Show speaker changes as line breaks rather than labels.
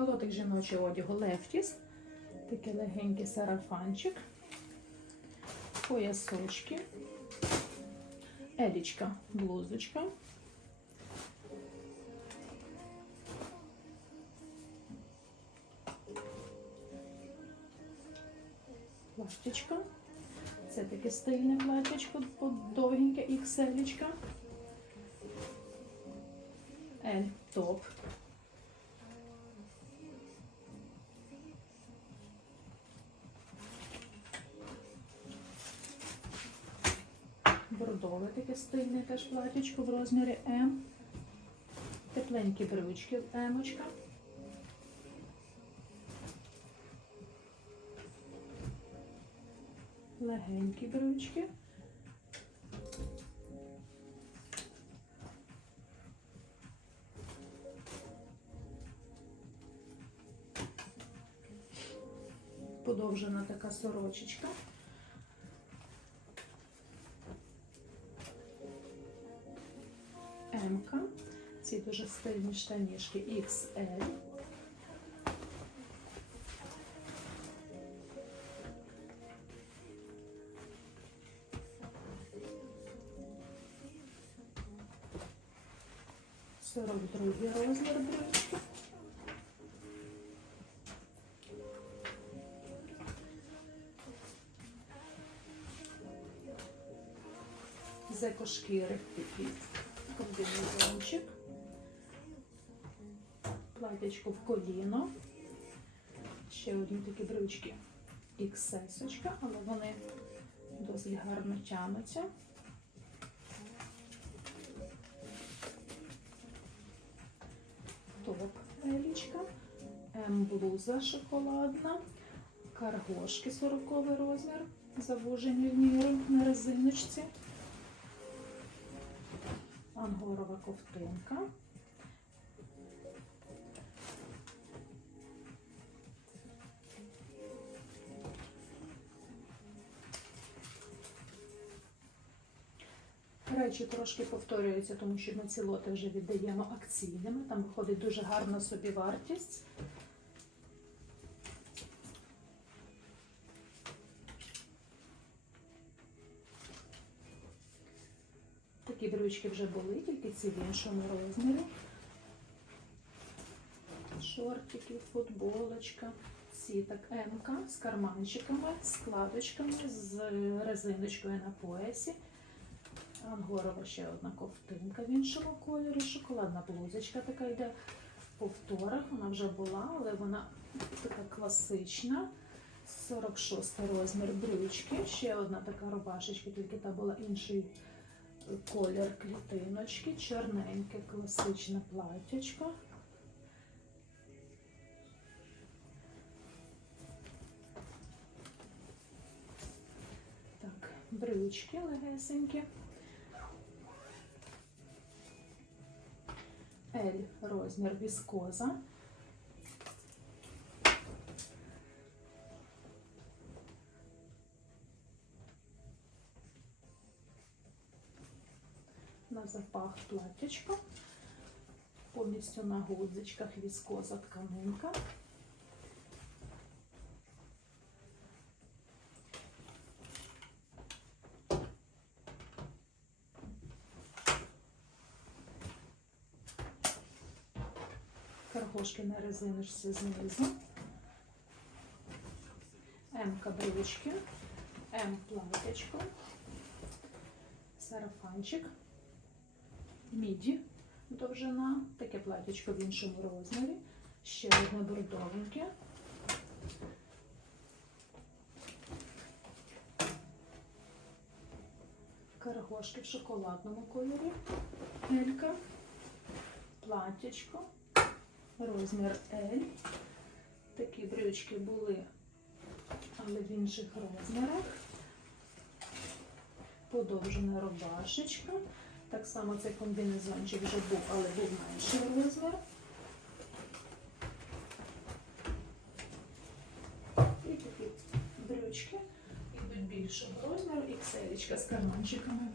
Лотик жіночого одягу Лефтіс. Такий легенький сарафанчик. Поясочки. Елічка, блузочка. Платтячко. Це таке стильне платтячко, довгеньке XL. L топ. Бордове таке стильне теж платічко в розмірі М. Тепленькі брючки Емочка. Легенькі брючки. Подовжена така сорочечка. М-ка. Ці дуже стильні штанішки XL. Сорок другий розмір брючки. З екошкіри такий комбінезончик. Платячко в коліно. Ще одні такі брючки XS, але вони досить гарно тянуться. Топ елічка, М-блуза шоколадна, каргошки 40 розмір, завужені в міру на резиночці. Ангорова ковтинка. Речі трошки повторюються, тому що ми ці лоти вже віддаємо акційними. Там виходить дуже гарна собівартість. Такі брючки вже були, тільки ці в іншому розмірі. Шортики, футболочка. Ці так М-ка з карманчиками, складочками, з резиночкою на поясі. Ангорова ще одна ковтинка в іншому кольорі. Шоколадна блузочка така йде в повторах. Вона вже була, але вона така класична. 46 розмір брючки. Ще одна така рубашечка, тільки та була інший колір клітиночки, чорненьке класичне платтячко. Так, брючки легесенькі. L розмір віскоза. На запах платтячко. Повністю на гудзичках віскоза тканинка. Каргошки на резиночці знизу. М каблучки, М платячко, сарафанчик, міді довжина, таке платячко в іншому розмірі, ще одне бордовеньке. Каргошки в шоколадному кольорі, Елька, платтячко розмір L. Такі брючки були, але в інших розмірах. Подовжена рубашечка. Так само цей комбінезончик вже був, але був менший розмір. І такі брючки йдуть більшого розміру, і XL з карманчиками.